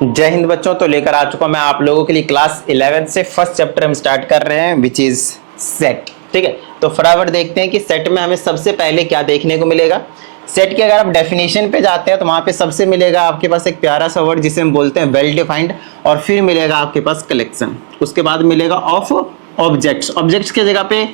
जय हिंद बच्चों। तो लेकर आ चुका मैं आप लोगों के लिए क्लास 11 से फर्स्ट चैप्टर हम स्टार्ट कर रहे हैं विच इज सेट। ठीक है, तो फटाफट देखते हैं कि सेट में हमें सबसे पहले क्या देखने को मिलेगा। सेट की अगर आप डेफिनेशन पे जाते हैं तो वहां पे सबसे मिलेगा आपके पास एक प्यारा सा वर्ड जिसे हम बोलते हैं वेल डिफाइंड, और फिर मिलेगा आपके पास कलेक्शन, उसके बाद मिलेगा ऑफ ऑब्जेक्ट्स। ऑब्जेक्ट्स की जगह पे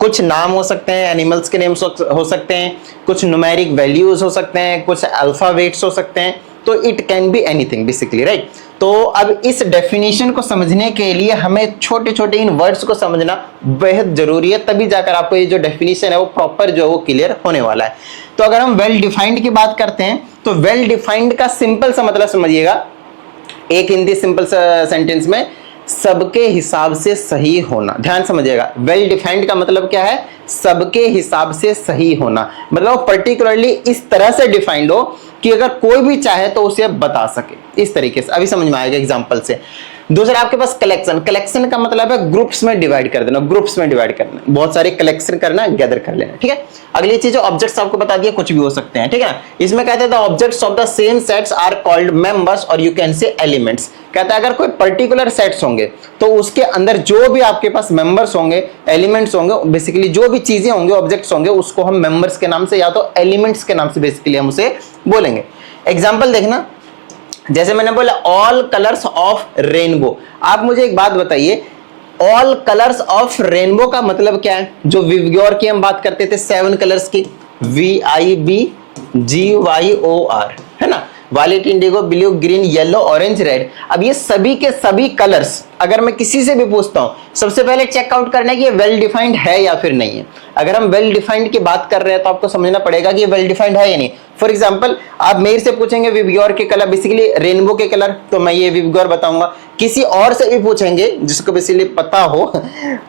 कुछ नाम हो सकते हैं, एनिमल्स के नेम्स हो सकते हैं, कुछ न्यूमेरिक वैल्यूज हो सकते हैं, कुछ अल्फाबेट्स हो सकते हैं, तो it can be anything basically, right. तो अब इस डेफिनेशन को समझने के लिए हमें छोटे छोटे इन वर्ड्स को समझना बेहद जरूरी है, तभी जाकर आपको ये जो डेफिनेशन है वो प्रॉपर जो है वो क्लियर होने वाला है। तो अगर हम वेल डिफाइंड की बात करते हैं तो वेल डिफाइंड का सिंपल सा मतलब समझिएगा, एक हिंदी सिंपल सेंटेंस में सबके हिसाब से सही होना। ध्यान समझिएगा, वेल डिफाइंड का मतलब क्या है, सबके हिसाब से सही होना, मतलब पर्टिकुलरली इस तरह से डिफाइंड हो कि अगर कोई भी चाहे तो उसे बता सके, इस तरीके से। अभी समझ में आएगा एग्जांपल से। दूसरा आपके पास कलेक्शन। कलेक्शन का मतलब है ग्रुप्स में डिवाइड कर देना, ग्रुप्स में डिवाइड करना, बहुत सारे कलेक्शन करना, गैदर कर लेना। ठीक है, अगली चीज ऑब्जेक्ट्स आपको बता दिया, कुछ भी हो सकते हैं। ठीक है, इसमें कहते हैं the objects of the same sets are called members और यू कैन से एलिमेंट्स। कहता है अगर कोई पर्टिकुलर सेट्स होंगे तो उसके अंदर जो भी आपके पास मेंबर्स होंगे, एलिमेंट्स होंगे, बेसिकली जो भी चीजें होंगे, ऑब्जेक्ट्स होंगे, उसको हम मेंबर्स के नाम से या तो एलिमेंट्स के नाम से बेसिकली हम उसे बोलेंगे। एग्जाम्पल देखना, जैसे मैंने बोला ऑल कलर्स ऑफ रेनबो। आप मुझे एक बात बताइए, ऑल कलर्स ऑफ रेनबो का मतलब क्या है? जो विवग्योर की हम बात करते थे 7 कलर्स की, VIBGYOR, है ना, violet, indigo, blue, green, yellow, orange, red. अब ये सभी के सभी कलर्स अगर मैं किसी से भी पूछता हूं, सबसे पहले चेकआउट करना है कि ये वेल डिफाइंड है या फिर नहीं है। अगर हम वेल डिफाइंड की बात कर रहे हैं तो आपको समझना पड़ेगा कि ये वेल डिफाइंड है या नहीं। फॉर एग्जांपल, आप मेरे से पूछेंगे विवग्योर के कलर, बेसिकली रेनबो के कलर, तो मैं ये विवग्योर बताऊंगा। किसी और से भी पूछेंगे जिसको बेसिकली पता हो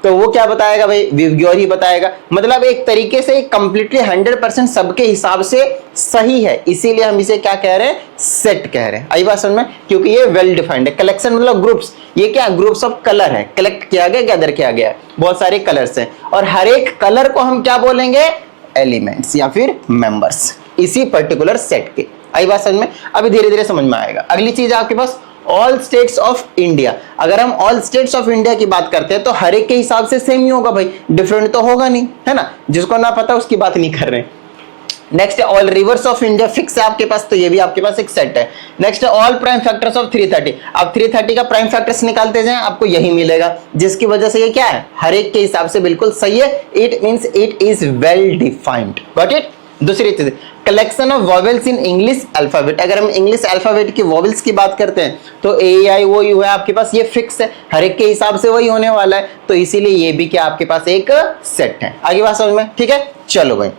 तो वो क्या बताएगा भाई, विवग्योर ही बताएगा। मतलब एक तरीके से कंप्लीटली 100% सबके हिसाब से सही है, इसीलिए हम इसे क्या कह रहे हैं, सेट कह रहे हैं। आई बात समझ में, क्योंकि ये वेल डिफाइंड है। कलेक्शन मतलब ग्रुप्स, ये क्या ग्रुप्स ऑफ कलर है, कलेक्ट किया गया, गैदर किया गया, बहुत सारे कलर्स हैं, और हर एक कलर को हम क्या बोलेंगे, एलिमेंट्स या फिर मेंबर्स, इसी पर्टिकुलर सेट के। आई बात समझ में, अभी धीरे धीरे समझ में आएगा। अगली चीज आपके पास ऑल स्टेट्स ऑफ इंडिया। अगर हम ऑल स्टेट्स ऑफ इंडिया की बात करते हैं तो हर एक के हिसाब से सेम ही होगा भाई, डिफरेंट तो होगा नहीं, है ना। जिसको ना पता उसकी बात नहीं कर रहे हैं। नेक्स्ट है all reverse of India, fix है आपके पास, तो ये भी आपके पास एक सेट है। नेक्स्ट है ऑल प्राइम फैक्टर्स ऑफ 330। आप 330 का प्राइम फैक्टर्स निकालते जाएं, आपको यही मिलेगा, जिसकी वजह से ये क्या है, हर एक के हिसाब से बिल्कुल सही है। It means it is well defined, got it. दूसरी चीज, collection of vowels in English alphabet. अगर हम इंग्लिश अल्फाबेट की वॉवेल्स की बात करते हैं तो AEIOU है आपके पास, ये फिक्स है, हर एक के हिसाब से वही होने वाला है, तो इसीलिए ये भी क्या आपके पास एक सेट है। आगे बात समझ में, ठीक है। चलो भाई,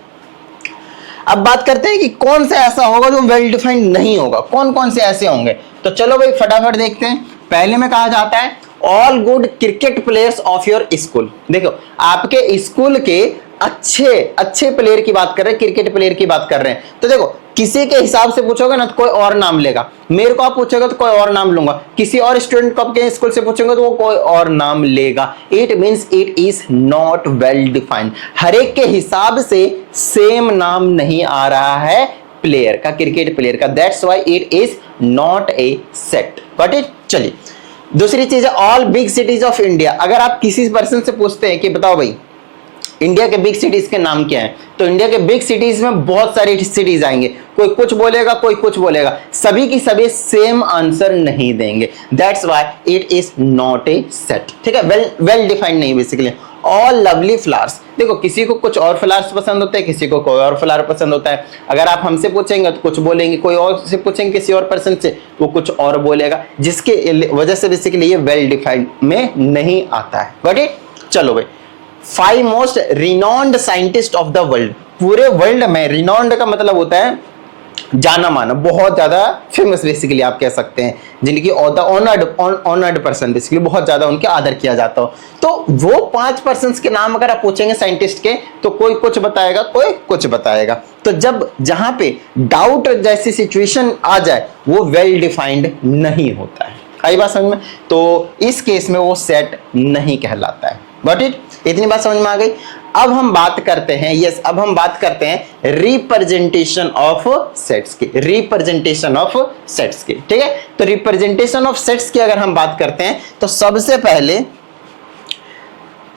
अब बात करते हैं कि कौन सा ऐसा होगा जो वेल डिफाइंड नहीं होगा, कौन कौन से ऐसे होंगे। तो चलो भाई फटाफट देखते हैं। पहले में कहा जाता है all good cricket players of your school. देखो, आपके स्कूल के अच्छे अच्छे प्लेयर की बात कर रहे हैं, क्रिकेट प्लेयर की बात कर रहे हैं, तो देखो किसी के हिसाब से पूछोगे ना तो कोई और नाम लेगा, मेरे को आप पूछोगे तो कोई और नाम लूंगा, किसी और स्टूडेंट को आपके स्कूल से पूछोगे तो वो कोई और नाम लेगा। It means it is not well defined, हर एक के हिसाब से सेम नाम नहीं आ रहा है प्लेयर का, क्रिकेट प्लेयर का, that's why it is not a set, got it. चलिए दूसरी चीज है all big cities of India. अगर आप किसी पर्सन से पूछते हैं कि बताओ भाई इंडिया के बिग सिटीज के नाम क्या हैं, तो इंडिया के बिग सिटीज में बहुत सारी सिटीज आएंगे, कोई कुछ बोलेगा, कोई कुछ बोलेगा, सभी की सभी सेम आंसर नहीं देंगे, that's why it is not a set. ठीक है, वेल डिफाइंड नहीं बेसिकली। ऑल लवली फ्लावर्स, देखो किसी को कुछ और फ्लावर्स पसंद होते हैं, किसी को कोई और फ्लावर पसंद होता है। अगर आप हमसे पूछेंगे तो कुछ बोलेंगे, कोई और से पूछेंगे किसी और पर्सन से वो कुछ और बोलेगा, जिसके वजह से बेसिकली ये वेल डिफाइंड में नहीं आता है, गॉट इट। चलो भाई, 5 most renowned scientist of the world. पूरे वर्ल्ड में रिनॉन्ड का मतलब होता है जाना माना, बहुत ज्यादा फेमस बेसिकली आप कह सकते हैं, जिनकी ऑनर्ड पर्सन बेसिकली बहुत ज्यादा उनके आदर किया जाता हो। तो वो 5 पर्सन्स के नाम अगर आप पूछेंगे साइंटिस्ट के तो कोई कुछ बताएगा, कोई कुछ बताएगा। तो जब जहां पे डाउट जैसी सिचुएशन आ जाए वो वेल डिफाइंड नहीं होता है। आई बात समझ में? तो इस केस में वो सेट नहीं कहलाता है। Got it? इतनी बात समझ में आ गई। अब हम बात करते हैं, यस, अब हम बात करते हैं रिप्रेजेंटेशन ऑफ सेट्स की, रिप्रेजेंटेशन ऑफ सेट्स की, ठीक है। तो रिप्रेजेंटेशन ऑफ सेट्स की अगर हम बात करते हैं तो सबसे पहले,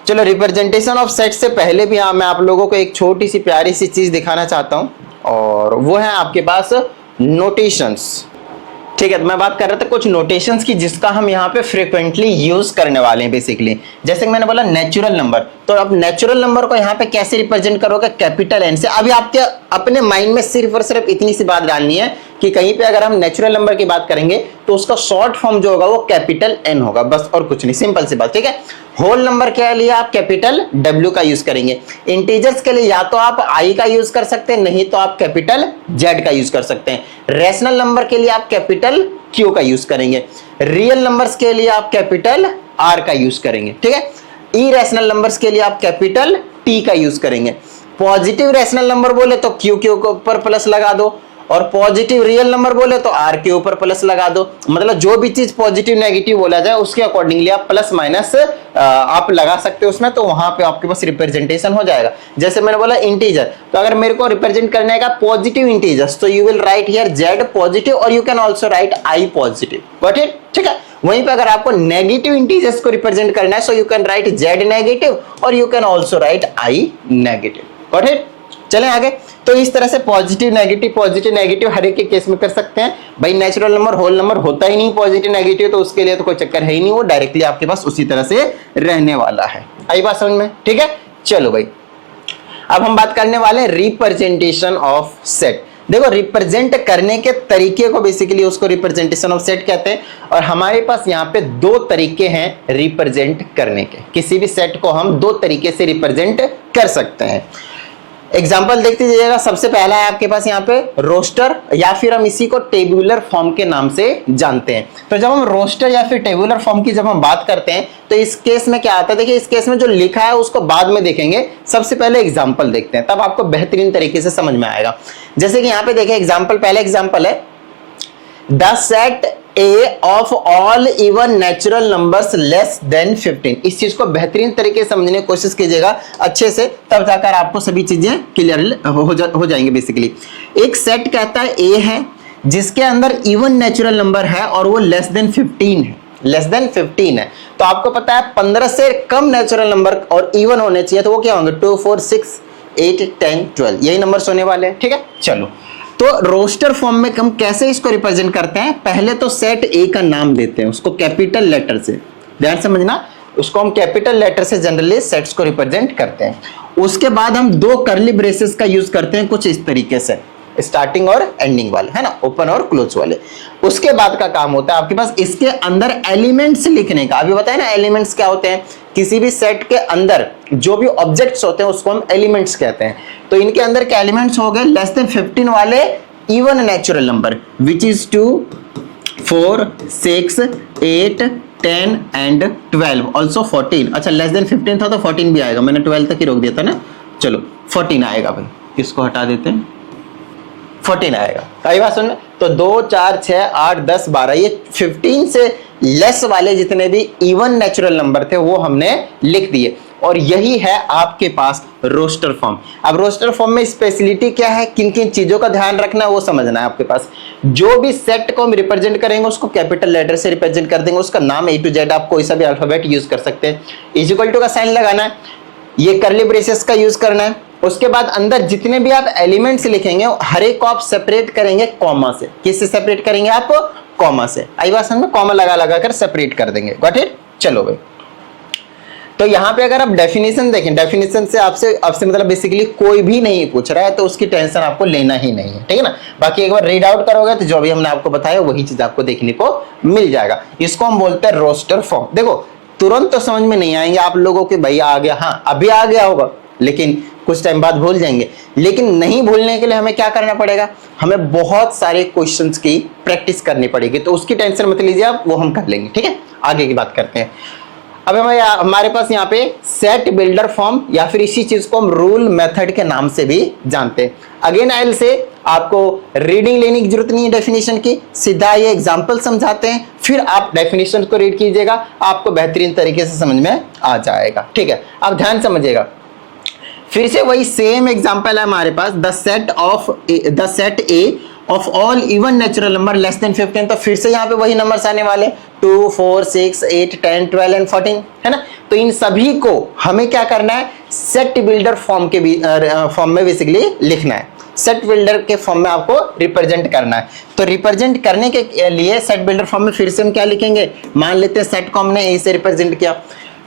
चलो रिप्रेजेंटेशन ऑफ सेट से पहले भी मैं आप लोगों को एक छोटी सी प्यारी सी चीज दिखाना चाहता हूं, और वो है आपके पास नोटेशंस, ठीक है। तो मैं बात कर रहा था कुछ नोटेशंस की जिसका हम यहाँ पे फ्रीक्वेंटली यूज करने वाले हैं बेसिकली। जैसे कि मैंने बोला नेचुरल नंबर, तो अब नेचुरल नंबर को यहाँ पे कैसे रिप्रेजेंट करोगे? कैपिटल एन से। अभी आपके अपने माइंड में सिर्फ और सिर्फ इतनी सी बात डालनी है कि कहीं पे अगर हम नेचुरल नंबर की बात करेंगे तो उसका शॉर्ट फॉर्म जो होगा वो कैपिटल एन होगा, बस और कुछ नहीं, सिंपल सी बात, ठीक है। होल नंबर के लिए आप कैपिटल डब्ल्यू का यूज करेंगे। इंटीजर्स के लिए या तो आप आई का यूज कर सकते हैं, नहीं तो आप कैपिटल जेड का यूज कर सकते हैं। रैशनल नंबर के लिए आप कैपिटल क्यू का यूज करेंगे। रियल नंबर्स के लिए आप कैपिटल आर का यूज करेंगे, ठीक है। इरेशनल नंबर्स के लिए आप कैपिटल टी का यूज करेंगे। पॉजिटिव रैशनल नंबर बोले तो क्यू के ऊपर प्लस लगा दो, और पॉजिटिव रियल नंबर बोले तो आर के ऊपर प्लस लगा दो। मतलब जो भी चीज पॉजिटिव नेगेटिव बोला जाए उसके अकॉर्डिंगली आप प्लस माइनस आप लगा सकते हो उसमें, तो वहां पे आपके पास रिप्रेजेंटेशन हो जाएगा। जैसे मैंने बोला इंटीजर, तो अगर मेरे को रिप्रेजेंट करने का पॉजिटिव इंटीजर्स, तो you will write here Z positive, और you can also write I positive. Got it? ठीक है। वहीं पे अगर आपको नेगेटिव इंटीजर्स को रिप्रेजेंट करना है, so you can write Z negative, और you can also write I negative. Got it? चलें आगे। तो इस तरह से पॉजिटिव नेगेटिव हर एक के केस में कर सकते हैं। भाई नेचुरल नंबर होल नंबर होता ही नहीं पॉजिटिव नेगेटिव, तो उसके लिए तो कोई चक्कर है ही नहीं, वो डायरेक्टली आपके पास उसी तरह से रहने वाला है। आई बात समझ में? ठीक है, चलो भाई अब हम बात करने वाले हैं रिप्रेजेंटेशन ऑफ सेट। देखो रिप्रेजेंट करने के तरीके को बेसिकली उसको रिप्रेजेंटेशन ऑफ सेट कहते हैं, और हमारे पास यहाँ पे दो तरीके हैं रिप्रेजेंट करने के। किसी भी सेट को हम दो तरीके से रिप्रेजेंट कर सकते हैं। एग्जाम्पल देखते जाइएगा। सबसे पहला है आपके पास यहाँ पे रोस्टर, या फिर हम इसी को टेबुलर फॉर्म के नाम से जानते हैं। तो जब हम रोस्टर या फिर टेबुलर फॉर्म की जब हम बात करते हैं तो इस केस में क्या आता है, देखिए इस केस में जो लिखा है उसको बाद में देखेंगे, सबसे पहले एग्जाम्पल देखते हैं, तब आपको बेहतरीन तरीके से समझ में आएगा। जैसे कि यहाँ पे देखिए एग्जाम्पल, पहला एग्जाम्पल है the set A of all even natural numbers less than 15। इस चीज को बेहतरीन तरीके से समझने की कोशिश कीजिएगा अच्छे से, तब जाकर आपको सभी चीजें क्लियर हो जाएंगे। बेसिकली एक सेट कहता है ए है जिसके अंदर इवन नेचुरल नंबर है और वो लेस देन 15 है, लेस देन 15 है। तो आपको पता है 15 से कम नेचुरल नंबर और इवन होने चाहिए, तो वो क्या होंगे 2 4 6 8 10 12, यही नंबर्स होने वाले हैं। ठीक है, चलो तो रोस्टर फॉर्म में हम कैसे इसको रिप्रेजेंट करते हैं? पहले तो सेट ए का नाम देते हैं उसको कैपिटल लेटर से, ध्यान समझना, उसको हम कैपिटल लेटर से जनरली सेट्स को रिप्रेजेंट करते हैं। उसके बाद हम दो कर्ली ब्रेसेस का यूज करते हैं कुछ इस तरीके से, स्टार्टिंग और एंडिंग वाले, है ना, ओपन और क्लोज वाले। उसके बाद का काम होता है आपके पास इसके अंदर एलिमेंट्स लिखने का। अभी बताया ना एलिमेंट्स क्या होते हैं, किसी भी सेट के अंदर जो भी ऑब्जेक्ट्स होते हैं उसको हम एलिमेंट्स कहते हैं। तो इनके अंदर के एलिमेंट्स हो गए लेस देन 15 वाले even natural number, which is 2 4 6 8 10 and 12, also 14। अच्छा लेस देन 15 था तो 14 भी आएगा, मैंने 12 तक ही रोक दिया था ना, चलो 14 आएगा भाई, इसको हटा देते हैं, 14 आएगा। कई बात सुन, तो 2 4 6 8 10 12, ये 15 से लेस वाले जितने भी इवन नेचुरल नंबर थे वो हमने लिख दिए, और यही है आपके पास रोस्टर फॉर्म। अब रोस्टर फॉर्म में स्पेशलिटी क्या है, किन किन चीजों का ध्यान रखना है वो समझना है आपके पास। जो भी सेट को हम रिप्रेजेंट करेंगे उसको कैपिटल लेटर से रिप्रेजेंट कर देंगे, उसका नाम A to Z, आप कोई सा भी अल्फाबेट यूज कर सकते हैं। इक्वल टू का साइन लगाना है, ये कर्ली ब्रेसेस का यूज करना है। उसके बाद अंदर जितने भी आप एलिमेंट्स लिखेंगे हर एक को आप सेपरेट करेंगे कॉमा से। किससे सेपरेट करेंगे आप? कॉमा से। आई बात समझ में? कॉमा लगा कर सेपरेट कर देंगे। Got it? चलो भाई, तो यहाँ पे अगर आप डेफिनेशन देखें, डेफिनेशन से आपसे मतलब बेसिकली कोई भी नहीं पूछ रहा है, तो उसकी टेंशन आपको लेना ही नहीं है, ठीक है ना। बाकी एक बार रीड आउट करोगे तो जो भी हमने आपको बताया वही चीज आपको देखने को मिल जाएगा। इसको हम बोलते हैं रोस्टर फॉर्म। देखो तुरंत तो समझ में नहीं आएंगे आप लोगों के, भैया आ गया, हाँ अभी आ गया होगा, लेकिन कुछ टाइम बाद भूल जाएंगे। लेकिन नहीं भूलने के लिए हमें क्या करना पड़ेगा, हमें बहुत सारे क्वेश्चंस की प्रैक्टिस करनी पड़ेगी, तो उसकी टेंशन मत लीजिए आप, वो हम कर लेंगे। ठीक है, आगे की बात करते हैं। अब हमारे पास यहाँ पे सेट बिल्डर फॉर्म, या फिर इसी चीज को हम रूल मेथड के नाम से भी जानते हैं। अगेन आई विल से आपको रीडिंग लेने की जरूरत नहीं है डेफिनेशन की, सीधा ये एग्जांपल समझाते हैं, फिर आप डेफिनेशन को रीड कीजिएगा, आपको बेहतरीन तरीके से समझ में आ जाएगा। ठीक है, आप ध्यान समझिएगा। फिर से वही सेम एग्जांपल है हमारे पास, the set A of all even natural number less than 15। तो फिर से यहाँ पे वही नंबर्स आने वाले 2, 4, 6, 8, 10, 12 एंड 14, है ना। तो इन सभी को हमें क्या करना है, सेट बिल्डर फॉर्म में बेसिकली लिखना है। सेट बिल्डर के फॉर्म में आपको रिप्रेजेंट करना है। तो रिप्रेजेंट करने के लिए सेट बिल्डर फॉर्म में फिर से हम क्या लिखेंगे, मान लेते हैं सेट को हमने ए से रिप्रेजेंट किया,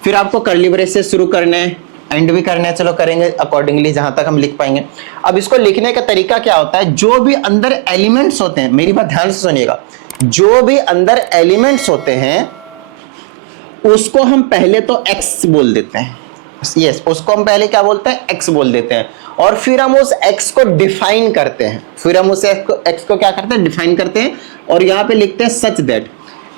फिर आपको कर्ली ब्रेस से शुरू करने हैं, एंड भी करना है, चलो करेंगे अकॉर्डिंगली जहां तक हम लिख पाएंगे। अब इसको लिखने का तरीका क्या होता है, जो भी अंदर एलिमेंट्स होते हैं, मेरी बात ध्यान से सुनिएगा, जो भी अंदर एलिमेंट्स होते हैं उसको हम पहले तो x बोल देते हैं। यस, उसको हम पहले क्या बोलते हैं, x बोल देते हैं, और फिर हम उस x को डिफाइन करते हैं। फिर हम उस x को क्या करते हैं, डिफाइन करते हैं, और यहां पे लिखते हैं सच that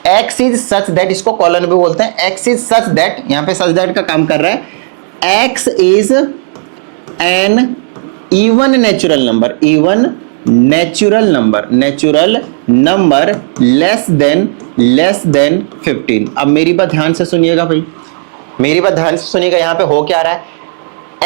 x is such that, इसको कॉलन भी बोलते हैं। x इज सच दैट, यहां पे सच दैट का काम कर रहा है। x is an even natural number less than 15। अब मेरी बात ध्यान से सुनिएगा भाई, मेरी बात ध्यान से सुनिएगा, यहां पे हो क्या रहा है,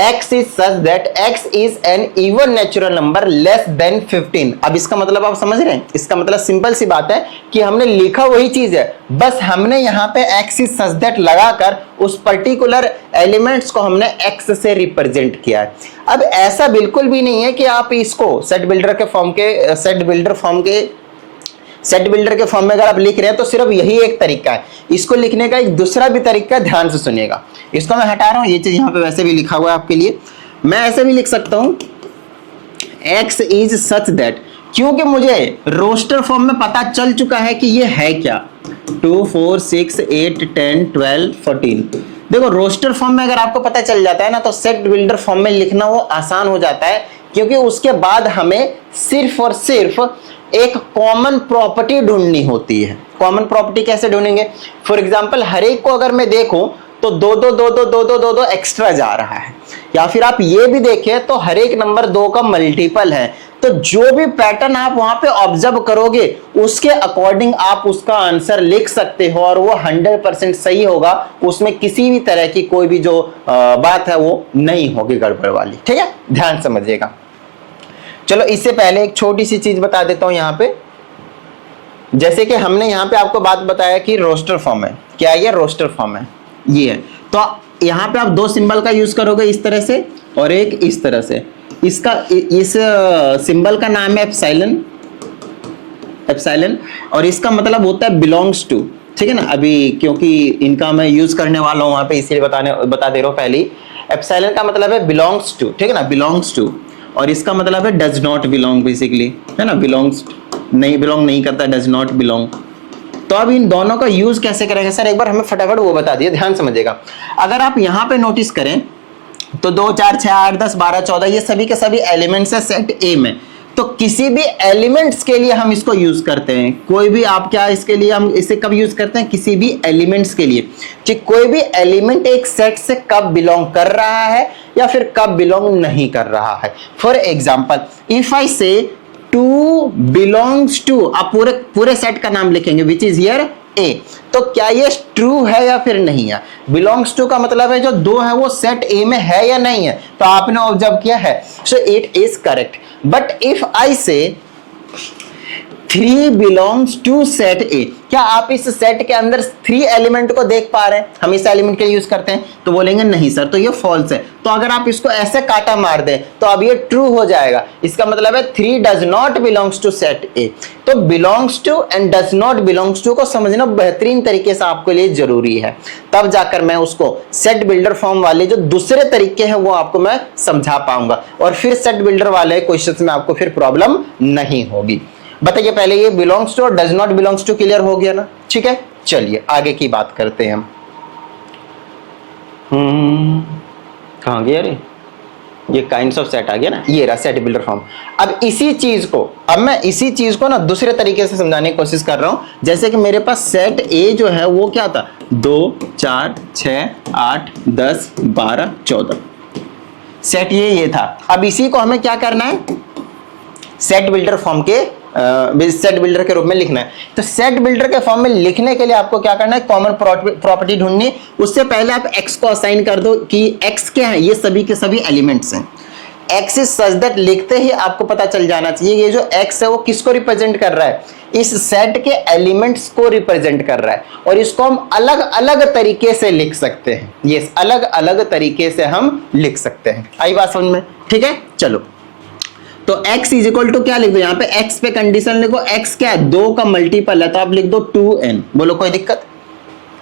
x is such that x is an even natural number less than 15। अब इसका मतलब आप समझ रहे हैं, इसका मतलब सिंपल सी बात है कि हमने लिखा वही चीज है, बस हमने यहाँ पे x is such that लगाकर उस पर्टिकुलर एलिमेंट्स को हमने x से रिप्रेजेंट किया है। अब ऐसा बिल्कुल भी नहीं है कि आप इसको सेट बिल्डर के फॉर्म में अगर आप लिख रहे हैं तो सिर्फ यही एक तरीका है, इसको लिखने का एक दूसरा भी तरीका, ध्यान से सुनिएगा। इसको मैं हटा रहा हूं, ये चीज यहां पे वैसे भी लिखा हुआ है आपके लिए, मैं ऐसे भी लिख सकता हूं x इज सच दैट, क्योंकि मुझे रोस्टर फॉर्म में पता चल चुका है कि ये है क्या, 2, 4, 6, 8, 10, 12, 14। देखो रोस्टर फॉर्म में अगर आपको पता चल जाता है ना, तो सेट बिल्डर फॉर्म में लिखना वो आसान हो जाता है, क्योंकि उसके बाद हमें सिर्फ और सिर्फ एक कॉमन प्रॉपर्टी ढूंढनी होती है। कॉमन प्रॉपर्टी कैसे ढूंढेंगे, फॉर एग्जांपल हर एक को अगर मैं देखूं तो दो एक्स्ट्रा जा रहा है, या फिर आप ये भी देखें तो हर एक नंबर 2 का मल्टीपल है। तो जो भी पैटर्न आप वहां पे ऑब्जर्व करोगे उसके अकॉर्डिंग आप उसका आंसर लिख सकते हो, और वो 100% सही होगा, उसमें किसी भी तरह की कोई भी जो बात है वो नहीं होगी गड़बड़ वाली। ठीक है, ध्यान समझिएगा। चलो इससे पहले एक छोटी सी चीज बता देता हूं यहाँ पे, जैसे कि हमने यहाँ पे आपको बात बताया कि रोस्टर फॉर्म है, क्या ये रोस्टर फॉर्म है, ये है, तो यहाँ पे आप 2 सिंबल का यूज करोगे इस तरह से और एक इस तरह से। इसका इस सिंबल का नाम है एप्सिलॉन, और इसका मतलब होता है बिलोंग्स टू। ठीक है ना, अभी क्योंकि इनका मैं यूज करने वाला हूँ वहां पे, इसलिए बता दे रहा हूँ पहले। एप्सिलॉन का मतलब है बिलोंग्स टू, ठीक है ना, बिलोंग्स टू, और इसका मतलब है डज नॉट बिलोंग, बेसिकली, है ना, बिलोंग नहीं करता, डज नॉट बिलोंग। तो अब इन दोनों का यूज कैसे करेंगे सर, एक बार हमें फटाफट वो बता दिए, ध्यान समझिएगा। अगर आप यहाँ पे नोटिस करें तो 2, 4, 6, 8, 10, 12, 14 ये सभी के सभी एलिमेंट्स है सेट ए में। तो किसी भी एलिमेंट्स के लिए हम इसको यूज करते हैं, कोई भी आप क्या इसके लिए हम इसे कब यूज करते हैं, किसी भी एलिमेंट्स के लिए, कि कोई भी एलिमेंट एक सेट से कब बिलोंग कर रहा है या फिर कब बिलोंग नहीं कर रहा है। फॉर एग्जाम्पल इफ आई से 2 बिलोंग्स टू, आप पूरे सेट का नाम लिखेंगे विच इज हियर ए, तो क्या ये ट्रू है या फिर नहीं है। बिलोंग्स टू का मतलब है जो 2 है वो सेट ए में है या नहीं है, तो आपने ऑब्जर्व किया है, so it is correct. But if I से 3 बिलोंग्स टू सेट ए, क्या आप इस सेट के अंदर 3 एलिमेंट को देख पा रहे हैं, हम इस एलिमेंट के लिए यूज करते हैं, तो बोलेंगे नहीं सर, तो ये फॉल्स है। तो अगर आप इसको ऐसे काटा मार दें तो अब ये ट्रू हो जाएगा, इसका मतलब है 3 does not belongs to set A. तो belongs to and does not belongs to को समझना बेहतरीन तरीके से आपके लिए जरूरी है, तब जाकर मैं उसको सेट बिल्डर फॉर्म वाले जो दूसरे तरीके हैं वो आपको मैं समझा पाऊंगा, और फिर सेट बिल्डर वाले क्वेश्चंस में आपको फिर प्रॉब्लम नहीं होगी। बताइए पहले ये बिलोंग्स टू और does not belongs to clear हो गया ना, ठीक है। चलिए आगे की बात करते हैं हम। कहां गया रे, ये काइंड्स ऑफ सेट आ गया ना, ये रहा सेट बिल्डर फॉर्म। अब मैं इसी चीज को ना दूसरे तरीके से समझाने की कोशिश कर रहा हूं। जैसे कि मेरे पास सेट ए जो है वो क्या था, 2, 4, 6, 8, 10, 12, 14 सेट ये था। अब इसी को हमें क्या करना है, सेट बिल्डर फॉर्म के सेट बिल्डर के रूप में लिखना है। तो सेट बिल्डर के फॉर्म में लिखने के लिए आपको क्या करना है, कॉमन प्रॉपर्टी ढूंढनी। उससे पहले आप x को असाइन कर दो कि x क्या है, ये सभी के सभी एलिमेंट्स हैं। x इज सच दैट लिखते ही आपको पता चल जाना चाहिए ये जो x है वो किसको रिप्रेजेंट कर रहा है, इस सेट के एलिमेंट्स को रिप्रेजेंट कर रहा है। और इसको हम अलग अलग तरीके से लिख सकते हैं, ये अलग अलग तरीके से हम लिख सकते हैं। आई बात समझ में? ठीक है, चलो। तो x इज इक्वल टू क्या लिख दो, यहाँ पे x पे कंडीशन लिखो, x क्या है, 2 का मल्टीपल है तो आप लिख दो 2n। बोलो कोई दिक्कत?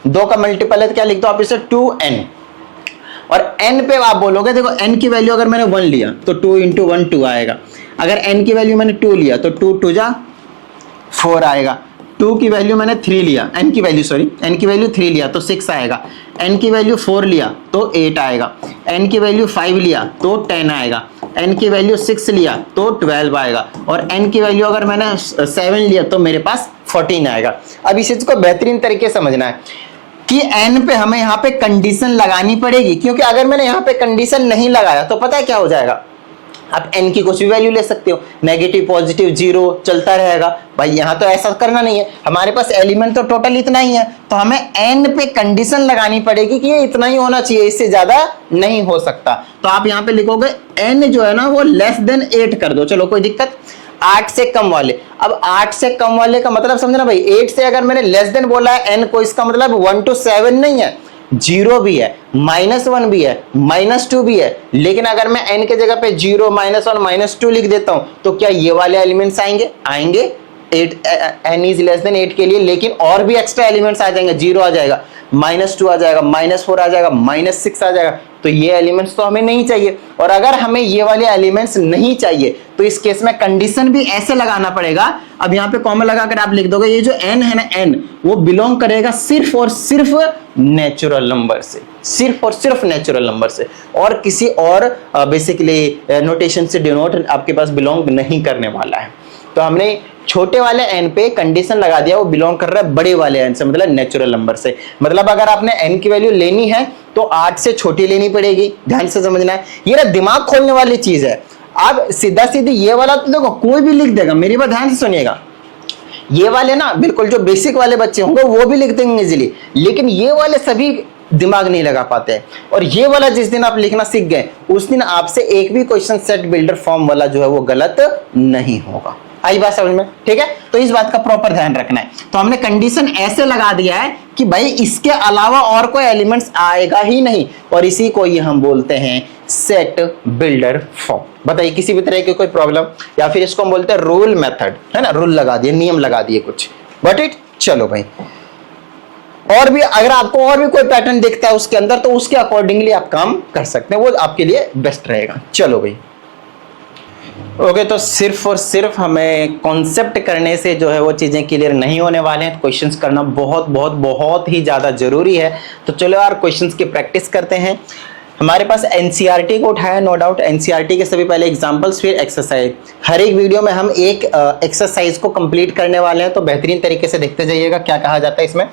2 का मल्टीपल है तो क्या लिख दो आप इसे 2n। और n पे आप बोलोगे देखो n की वैल्यू अगर मैंने 1 लिया तो 2 इंटू 1 2 आएगा। अगर n की वैल्यू मैंने 2 लिया तो 2 2 जा 4 आएगा। 2 की वैल्यू मैंने 3 लिया, n की वैल्यू 3 लिया तो 6 आएगा। n की वैल्यू 4 लिया तो 8 आएगा। n की वैल्यू 5 लिया तो 10 आएगा। n की वैल्यू 6 लिया तो 12 आएगा। और n की वैल्यू अगर मैंने 7 लिया तो मेरे पास 14 आएगा। अब इस चीज को बेहतरीन तरीके से समझना है कि n पे हमें यहाँ पे कंडीशन लगानी पड़ेगी, क्योंकि अगर मैंने यहाँ पे कंडीशन नहीं लगाया तो पता है क्या हो जाएगा, आप n की कुछ भी वैल्यू ले सकते हो, नेगेटिव पॉजिटिव 0 चलता रहेगा। भाई यहाँ तो ऐसा करना नहीं है, हमारे पास एलिमेंट तो टोटल इतना ही है, तो हमें n पे कंडीशन लगानी पड़ेगी कि ये इतना ही होना चाहिए, इससे ज्यादा नहीं हो सकता। तो आप यहाँ पे लिखोगे n जो है ना वो लेस देन 8 कर दो। चलो कोई दिक्कत, 8 से कम वाले। अब 8 से कम वाले का मतलब समझना भाई, 8 से अगर मैंने लेस देन बोला है n को, इसका मतलब 1 to 7 नहीं है, 0 भी है, -1 भी है, -2 भी है। लेकिन अगर मैं n के जगह पे 0 -1 -2 लिख देता हूं तो क्या ये वाले एलिमेंट्स आएंगे 8 n इज लेस देन 8 के लिए, लेकिन और भी एक्स्ट्रा एलिमेंट्स आ जाएंगे, 0 आ जाएगा, -2 आ जाएगा, -4 आ जाएगा, -6 आ जाएगा। तो ये एलिमेंट्स तो हमें नहीं चाहिए। और अगर हमें ये वाले एलिमेंट्स नहीं चाहिए तो इस केस में कंडीशन भी ऐसे लगाना पड़ेगा। अब यहाँ पे कॉमा लगाकर आप लिख दोगे ये जो n है ना, n वो बिलोंग करेगा सिर्फ और सिर्फ नेचुरल नंबर से, सिर्फ और सिर्फ नेचुरल नंबर से, और किसी और बेसिकली नोटेशन से डिनोट आपके पास बिलोंग नहीं करने वाला है। तो हमने छोटे वाले n पे कंडीशन लगा दिया, वो बिलोंग कर रहा है बड़े वाले n से, मतलब नेचुरल नंबर से। मतलब अगर आपने n की वैल्यू लेनी है तो 8 से छोटी लेनी पड़ेगी। ध्यान से समझना है, ये ना दिमाग खोलने वाली चीज है। आप सीधा सीधी ये वाला तो देखो कोई भी लिख देगा, मेरी बात ध्यान से सुनिएगा, ये वाले ना बिल्कुल जो बेसिक वाले बच्चे होंगे वो भी लिख देंगे इजीली, लेकिन ये वाले सभी दिमाग नहीं लगा पाते हैं। और ये वाला जिस दिन आप लिखना सीख गए उस दिन आपसे एक भी क्वेश्चन सेट बिल्डर फॉर्म वाला जो है वो गलत नहीं होगा। आई बात समझ में? ठीक है, तो इस बात का प्रॉपर ध्यान रखना है। तो हमने कंडीशन ऐसे लगा दिया है कि भाई इसके अलावा और कोई एलिमेंट्स आएगा ही नहीं, और इसी को ही हम बोलते हैं सेट बिल्डर फॉर्म। बताइए किसी भी तरह की कोई प्रॉब्लम, या फिर इसको हम बोलते हैं रूल मेथड, है ना, रूल लगा दिए, नियम लगा दिए कुछ। Got it? चलो भाई, और भी अगर आपको और भी कोई पैटर्न दिखता है उसके अंदर तो उसके अकॉर्डिंगली आप काम कर सकते हैं, वो आपके लिए बेस्ट रहेगा। चलो भाई, ओके, तो सिर्फ और सिर्फ हमें कॉन्सेप्ट करने से जो है वो चीज़ें क्लियर नहीं होने वाले हैं, क्वेश्चंस करना बहुत बहुत बहुत ही ज़्यादा जरूरी है। तो चलो यार क्वेश्चंस की प्रैक्टिस करते हैं। हमारे पास एनसीईआरटी को उठाया, नो डाउट एनसीईआरटी के सभी पहले एग्जांपल्स फिर एक्सरसाइज। हर एक वीडियो में हम एक एक्सरसाइज को कंप्लीट करने वाले हैं, तो बेहतरीन तरीके से देखते जाइएगा क्या कहा जाता है इसमें।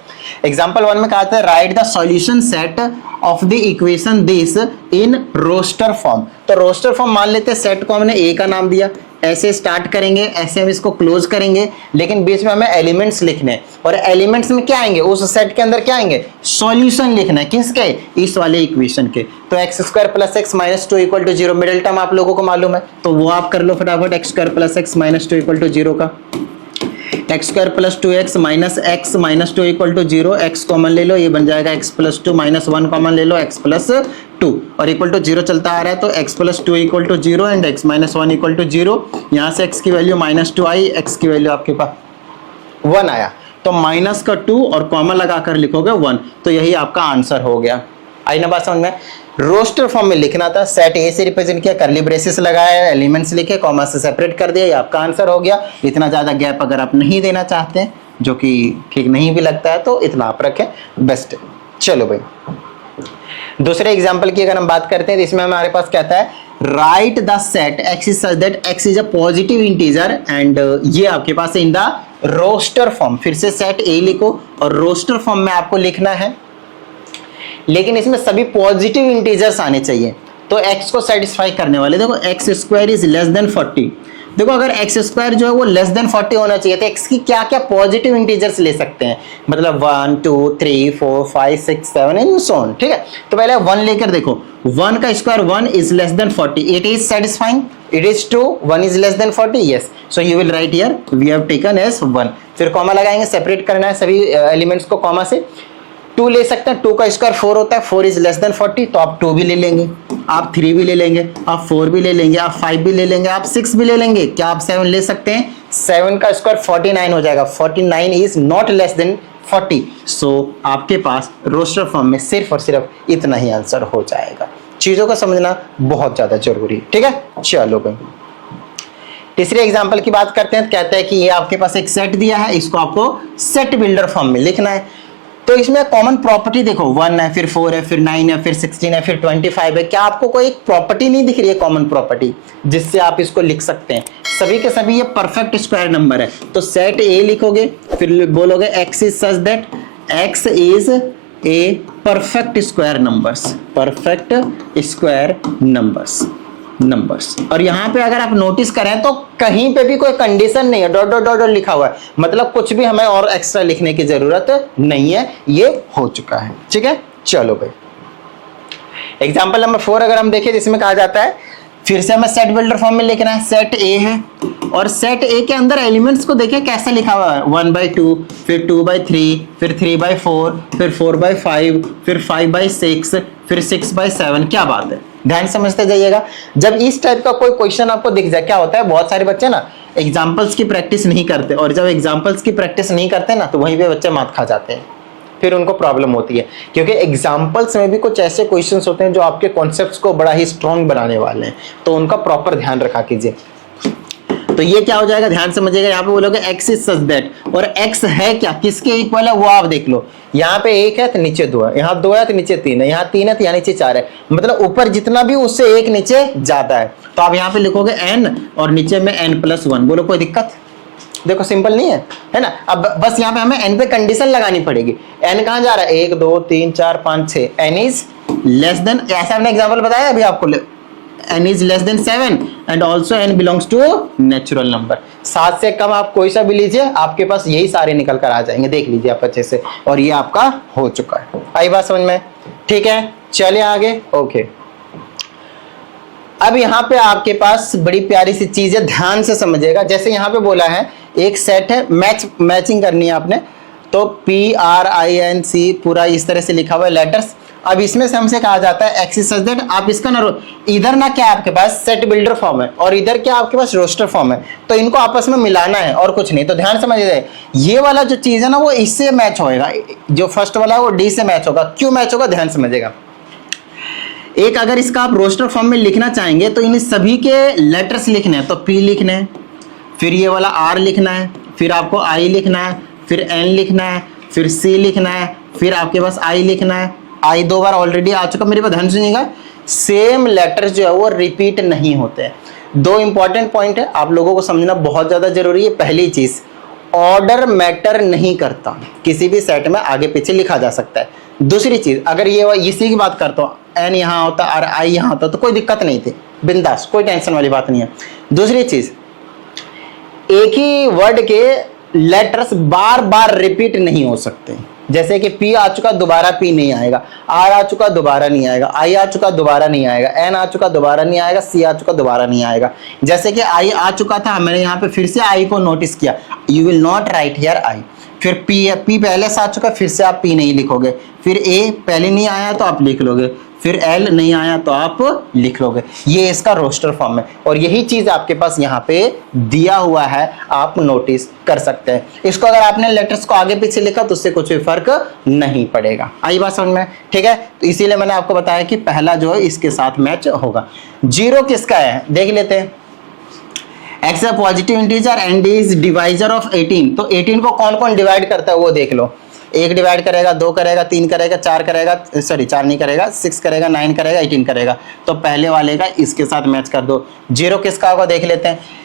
एग्जांपल 1 में कहा था write the solution set of the equation this in roster form. तो रोस्टर फॉर्म मान लेते हैं, सेट को हमने ए का नाम दिया, ऐसे स्टार्ट करेंगे, ऐसे हम इसको क्लोज करेंगे, लेकिन बीच में हमें एलिमेंट्स लिखने हैं, और एलिमेंट्स में क्या आएंगे, उस सेट के अंदर क्या आएंगे, सॉल्यूशन लिखना है। किसके? इस वाले इक्वेशन के। तो x² + x - 2 = 0, मिडिल टर्म आप लोगों को मालूम है तो वो आप कर लो फटाफट, x² + x - 2 = 0 का। x² + 2x - x - 2 = 0, x common ले लो, ये बन जाएगा x + 2 - 1 कॉमन ले लो, x + 2 और इक्वल टू 0 चलता आ रहा है, तो x + 2 = 0 एंड x - 1 = 0। यहाँ से x की वैल्यू -2 आई, x की वैल्यू आपके पास 1 आया, तो माइनस का 2 और कॉमन लगाकर लिखोगे 1, तो यही आपका आंसर हो गया। आई ना बात समझ में? रोस्टर फॉर्म में लिखना था, सेट ए से रिप्रेजेंट किया, करली ब्रेसेस लगाया, एलिमेंट्स लिखे, कॉमा से सेपरेट कर दिया, ये आपका आंसर हो गया। इतना ज़्यादा गैप अगर आप नहीं देना चाहते हैं, जो कि ठीक नहीं भी लगता है, तो इतना आप रखें, बेस्ट है। चलो भाई, दूसरे एग्जाम्पल की अगर हम बात करते हैं तो इसमें हमारे पास कहता है right the set x is such that x is a positive integer and ये आपके पास इन द रोस्टर फॉर्म। फिर से सेट ए लिखो और रोस्टर फॉर्म में आपको लिखना है, लेकिन इसमें सभी पॉजिटिव इंटीजर्स आने चाहिए। तो x को सेटिस्फाई करने वाले, देखो x² इज लेस देन 40, देखो अगर एक्स स्क्वायर जो है वो लेस देन 40 होना चाहिए तो एक्स की क्या क्या पॉजिटिव इंटीजर्स ले सकते हैं, मतलब 1 2 3 4 5 6 7 एंड सो ऑन, ठीक है। तो पहले 1 लेकर देखो, 1 का square 1 is less than 40, it is satisfying, it is true, 1 is less than 40, yes, so you will write here we have taken as 1, फिर कॉमा लगाएंगे, सेपरेट करना है सभी एलिमेंट्स को कॉमा से। 2 ले सकते हैं, 2 का स्क्वायर 4 होता है, 4 इज लेस देन 40, तो आप 2 भी ले लेंगे, आप 3 भी ले लेंगे, आप 4 भी ले लेंगे, आप 5 भी ले लेंगे, आप 6 भी ले लेंगे, क्या आप 7 ले सकते हैं? 7 का स्क्वायर 49 हो जाएगा, 49 इज नॉट लेस देन 40, सो आपके पास रोस्टर फॉर्म में सिर्फ और सिर्फ इतना ही आंसर हो जाएगा। चीजों को समझना बहुत ज्यादा जरूरी है, ठीक है। चलो भाई तीसरे एग्जांपल की बात करते हैं। कहते हैं कि ये आपके पास एक सेट दिया है, इसको आपको सेट बिल्डर फॉर्म में लिखना है। तो इसमें कॉमन प्रॉपर्टी देखो 1 है, फिर 4 है, फिर 9 है, फिर 16 है, फिर 25 है। क्या आपको कोई एक प्रॉपर्टी नहीं दिख रही है कॉमन प्रॉपर्टी जिससे आप इसको लिख सकते हैं? सभी के सभी ये परफेक्ट स्क्वायर नंबर है, तो सेट ए लिखोगे, फिर बोलोगे x is such that x is a perfect square numbers, perfect square numbers. और यहाँ पे अगर आप नोटिस करें तो कहीं पे भी कोई कंडीशन नहीं है, डॉट डॉट डॉट लिखा हुआ है, मतलब कुछ भी हमें और एक्स्ट्रा लिखने की जरूरत नहीं है, ये हो चुका है, ठीक है। चलो भाई एग्जांपल नंबर 4 अगर हम देखें जिसमें कहा जाता है, फिर से हमें सेट बिल्डर फॉर्म में लिखना है, सेट ए है और सेट ए के अंदर एलिमेंट्स को देखें कैसे लिखा हुआ है, 1/2, फिर 2/3, फिर 3/4, फिर 4/5, फिर 5/6, फिर 6/7। क्या बात है, ध्यान समझते जाइएगा। जब इस टाइप का कोई क्वेश्चन आपको दिख जाए, क्या होता है बहुत सारे बच्चे ना एग्जाम्पल्स की प्रैक्टिस नहीं करते, और जब एग्जाम्पल्स की प्रैक्टिस नहीं करते ना तो वहीं पे बच्चे मात खा जाते हैं, फिर उनको प्रॉब्लम होती है, क्योंकि एग्जाम्पल्स में भी कुछ ऐसे क्वेश्चंस होते हैं जो आपके कॉन्सेप्ट्स को बड़ा ही स्ट्रॉन्ग बनाने वाले हैं, तो उनका प्रॉपर ध्यान रखा कीजिए। तो ये क्या हो जाएगा, ध्यान समझिएगा। यहाँ पे बोलोगे x इज सच दैट, और x है क्या, किसके इक्वल है वो आप देख लो। यहाँ पे 1 है तो नीचे 2 है, यहाँ 2 है तो नीचे 3 है, यहाँ 3 है तो यहाँ नीचे 4 है, मतलब ऊपर जितना भी उससे 1 नीचे ज्यादा है। तो आप यहाँ पे लिखोगे n और नीचे में n+1, बोलो कोई दिक्कत? देखो सिंपल नहीं है ना। अब बस यहाँ पे हमें n पे कंडीशन लगानी पड़ेगी। n कहाँ जा रहा है, 1 2 3 4 5 6, n इज लेस देन, ऐसा हमने एग्जाम्पल बताया अभी आपको, n is less than 7 and also n belongs to natural number. 7 से कम आप कोई सा भी लीजिए, आपके पास यही सारे निकल कर आ जाएंगे, देख लीजिए आप अच्छे से। और ये आपका हो चुका है, आई बात समझ में? ठीक है, चलिए आगे। ओके, अब यहाँ पे आपके पास बड़ी प्यारी सी चीज है, ध्यान से समझिएगा। जैसे यहाँ पे बोला है एक सेट है, मैचिंग करनी है आपने, तो PRINC पूरा इस तरह से लिखा हुआ है लेटर्स। अब इसमें से हमसे कहा जाता है एक्स इज सच दैट, आप इसका ना इधर ना क्या आपके पास सेट बिल्डर फॉर्म है और इधर क्या आपके पास रोस्टर फॉर्म है, तो इनको आपस में मिलाना है और कुछ नहीं। तो ध्यान समझिए, ये वाला जो चीज है ना वो इससे मैच होएगा, जो फर्स्ट वाला है वो डी से मैच होगा। क्यों मैच होगा, ध्यान समझिएगा। एक अगर इसका आप रोस्टर फॉर्म में लिखना चाहेंगे तो इन सभी के लेटर्स लिखने हैं, तो P लिखने हैं, फिर ये वाला R लिखना है, फिर आपको I लिखना है, फिर N लिखना है, फिर C लिखना है, फिर आपके पास I लिखना है। I 2 बार ऑलरेडी आ चुका, मेरे पास ध्यान सुनिएगा। सेम लेटर्स जो है वो रिपीट नहीं होते हैं। 2 इंपॉर्टेंट पॉइंट है, आप लोगों को समझना बहुत ज्यादा जरूरी है। पहली चीज, ऑर्डर मैटर नहीं करता, किसी भी सेट में आगे पीछे लिखा जा सकता है। दूसरी चीज, अगर ये इसी की बात करता हूँ, N यहाँ होता और I यहाँ होता तो कोई दिक्कत नहीं थी, बिंदास, कोई टेंशन वाली बात नहीं है। दूसरी चीज, एक ही वर्ड के लेटर्स बार बार रिपीट नहीं हो सकते। जैसे कि P आ चुका दोबारा P नहीं आएगा, R आ चुका दोबारा नहीं आएगा, I आ चुका दोबारा नहीं आएगा, N आ चुका दोबारा नहीं आएगा, C आ चुका दोबारा नहीं आएगा। जैसे कि I आ चुका था, मैंने यहाँ पे फिर से I को नोटिस किया, you will not right here I। फिर P पहले से आ चुका, फिर से आप P नहीं लिखोगे। फिर A पहले नहीं आया तो आप लिख लोगे, फिर L नहीं आया तो आप लिख लोगे। ये इसका रोस्टर फॉर्म है और यही चीज आपके पास यहाँ पे दिया हुआ है, आप नोटिस कर सकते हैं। इसको अगर आपने लेटर्स को आगे पीछे लिखा तो उससे कुछ भी फर्क नहीं पड़ेगा। आई बात समझ में? ठीक है, तो इसीलिए मैंने आपको बताया कि पहला जो है इसके साथ मैच होगा। 0 किसका है देख लेते हैं। x है positive integer and is divisor of 18, तो 18 को कौन कौन डिवाइड करता है वो देख लो। 1 डिवाइड करेगा, 2 करेगा, 3 करेगा, 4 करेगा, सॉरी 4 नहीं करेगा, 6 करेगा, 9 करेगा, 18 करेगा। तो पहले वाले का इसके साथ मैच कर दो। 0 किसका होगा देख लेते हैं।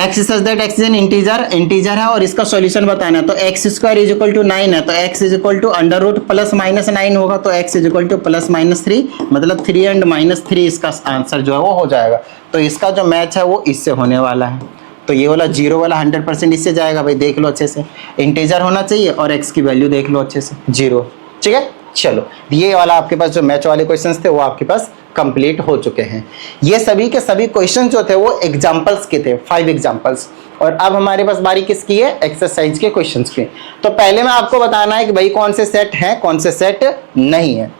x such that x is an integer है और इसका सॉल्यूशन बताना है, तो x square is equal to 9 है, तो x is equal to under root plus minus 9 होगा, तो x is equal to plus minus 3, मतलब 3 एंड -3 इसका आंसर जो है वो हो जाएगा। तो इसका जो मैच है वो इससे होने वाला है। तो ये वाला जीरो वाला 100% इससे जाएगा भाई, देख लो अच्छे से, इंटीजर होना चाहिए और एक्स की वैल्यू देख लो अच्छे से, जीरो। ठीक है, चलो ये वाला आपके पास जो मैच वाले क्वेश्चंस थे वो आपके पास कंप्लीट हो चुके हैं। ये सभी के सभी क्वेश्चन जो थे वो एग्जांपल्स के थे, 5 एग्जांपल्स। और अब हमारे पास बारी किसकी है, एक्सरसाइज के क्वेश्चंस की। तो पहले मैं आपको बताना है कि भाई कौन से सेट हैं कौन से सेट नहीं है।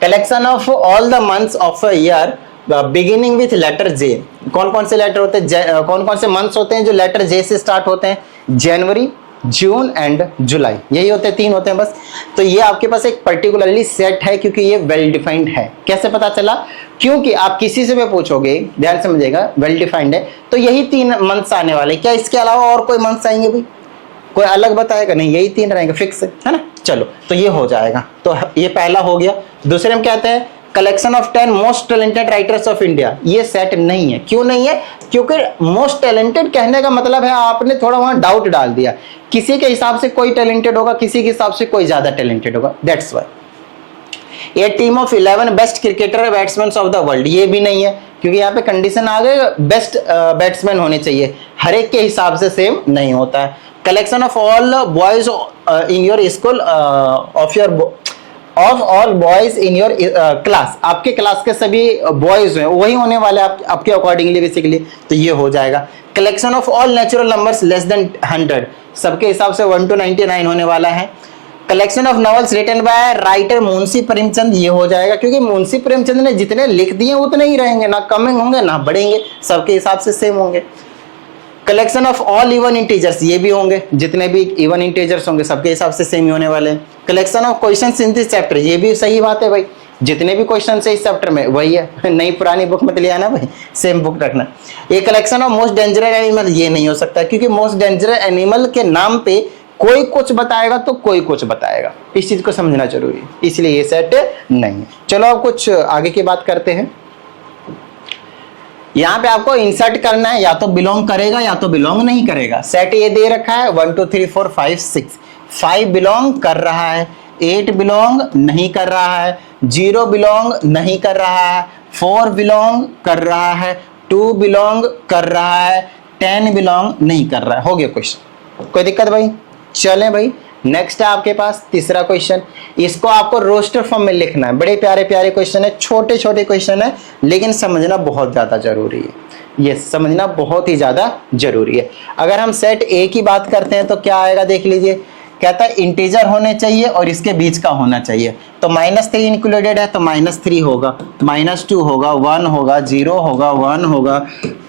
Collection of all the months of a year beginning with letter J. कौन कौन से लेटर होते हैं, कौन कौन से मंथ्स होते हैं जो लेटर जे से स्टार्ट होते हैं, जनवरी, जून एंड जुलाई, यही होते हैं, 3 होते हैं बस। तो ये आपके पास एक पर्टिकुलरली सेट है क्योंकि ये वेल डिफाइंड है। कैसे पता चला, क्योंकि आप किसी से भी पूछोगे, ध्यान समझिएगा, वेल डिफाइंड है तो यही 3 मंथ्स आने वाले, क्या इसके अलावा और कोई मंथ्स आएंगे भाई, कोई अलग बताएगा नहीं, यही 3 रहेंगे फिक्स है ना। चलो तो ये हो जाएगा, तो ये पहला हो गया। दूसरे हम कहते हैं collection of 10 most talented writers of India. ये सेट नहीं है, क्यों नहीं है, क्योंकि मोस्ट टैलेंटेड कहने का मतलब है आपने थोड़ा वहां डाउट डाल दिया, किसी के हिसाब से कोई टैलेंटेड होगा, किसी के हिसाब से कोई ज्यादा टैलेंटेड होगा, that's why. A team of 11 best cricketer batsman of the world, ये भी नहीं है क्योंकि यहाँ पे कंडीशन आ गई बेस्ट बैट्समैन होने चाहिए, हर एक के हिसाब से सेम नहीं होता है। Collection of all boys in your school of all boys in your class, आपके क्लास के सभी बॉयज हैं वही होने वाले आपके अकॉर्डिंगली बेसिकली, तो ये हो जाएगा। Collection of all natural numbers less than 100, सबके हिसाब से 1 to 99 होने वाला है। Collection of novels written by writer Munshi Premchand, ये हो जाएगा क्योंकि मुंशी प्रेमचंद ने जितने लिख दिए उतने ही रहेंगे, ना कमिंग होंगे ना बढ़ेंगे, सबके हिसाब से सेम होंगे। Collection of all even integers, ये भी होंगे, जितने भी इवन इंटीजर्स होंगे सबके हिसाब से सेम ही होने वाले हैं। Collection of questions in this chapter, ये भी सही बात है भाई, जितने भी क्वेश्चन है इस चैप्टर में वही है, नई पुरानी बुक मत ले आना भाई, सेम बुक रखना। ये collection of most dangerous animal, ये नहीं हो सकता क्योंकि मोस्ट डेंजरस एनिमल के नाम पे कोई कुछ बताएगा तो कोई कुछ बताएगा, इस चीज को समझना जरूरी है, इसलिए ये सेट नहीं है। चलो अब कुछ आगे की बात करते हैं। यहाँ पे आपको इंसर्ट करना है, या तो बिलोंग करेगा या तो बिलोंग नहीं करेगा। सेट ये दे रखा है 1 2 3 4 5 6, 5 बिलोंग कर रहा है, 8 बिलोंग नहीं कर रहा है, 0 बिलोंग नहीं कर रहा है, 4 बिलोंग कर रहा है, 2 बिलोंग कर रहा है, 10 बिलोंग नहीं कर रहा है। हो गया क्वेश्चन, कोई दिक्कत भाई, चलें भाई। नेक्स्ट है आपके पास तीसरा क्वेश्चन, इसको आपको रोस्टर फॉर्म में लिखना है। बड़े प्यारे प्यारे क्वेश्चन है, छोटे छोटे क्वेश्चन है, लेकिन समझना बहुत ज्यादा जरूरी है, ये समझना बहुत ही ज्यादा जरूरी है। अगर हम सेट ए की बात करते हैं तो क्या आएगा देख लीजिए, कहता है इंटीजर होने चाहिए और इसके बीच का होना चाहिए, तो -3 इंक्लूडेड है तो -3 होगा, तो -2 होगा, 1 होगा, 0 होगा, 1 होगा,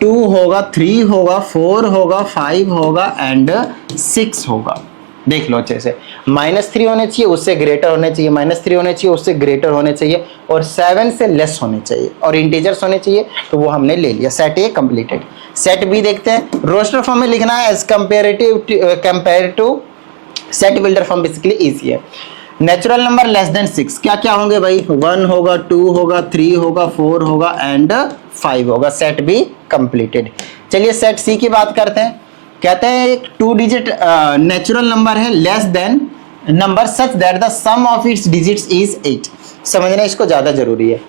2 होगा, 3 होगा, 4 होगा, 5 होगा एंड 6 होगा। देख लो अच्छे से, -3 होने चाहिए, उससे ग्रेटर होने चाहिए, -3 होने चाहिए, उससे ग्रेटर होने चाहिए, और 7 से लेस होने चाहिए, और इंटीजर्स होने चाहिए, तो वो हमने ले लिया। Set A completed. Set B देखते हैं, रोस्टर फॉर्म में लिखना है as compare to set builder form, basically easy है। नेचुरल नंबर लेस देन 6, क्या क्या होंगे भाई, 1 होगा, 2 होगा, 3 होगा, 4 होगा एंड 5 होगा। Set B completed. चलिए सेट सी की बात करते हैं। कहते हैं एक 2 डिजिट नेचुरल नंबर है less than number such that the sum of its digits is 8। समझना इसको ज्यादा जरूरी है।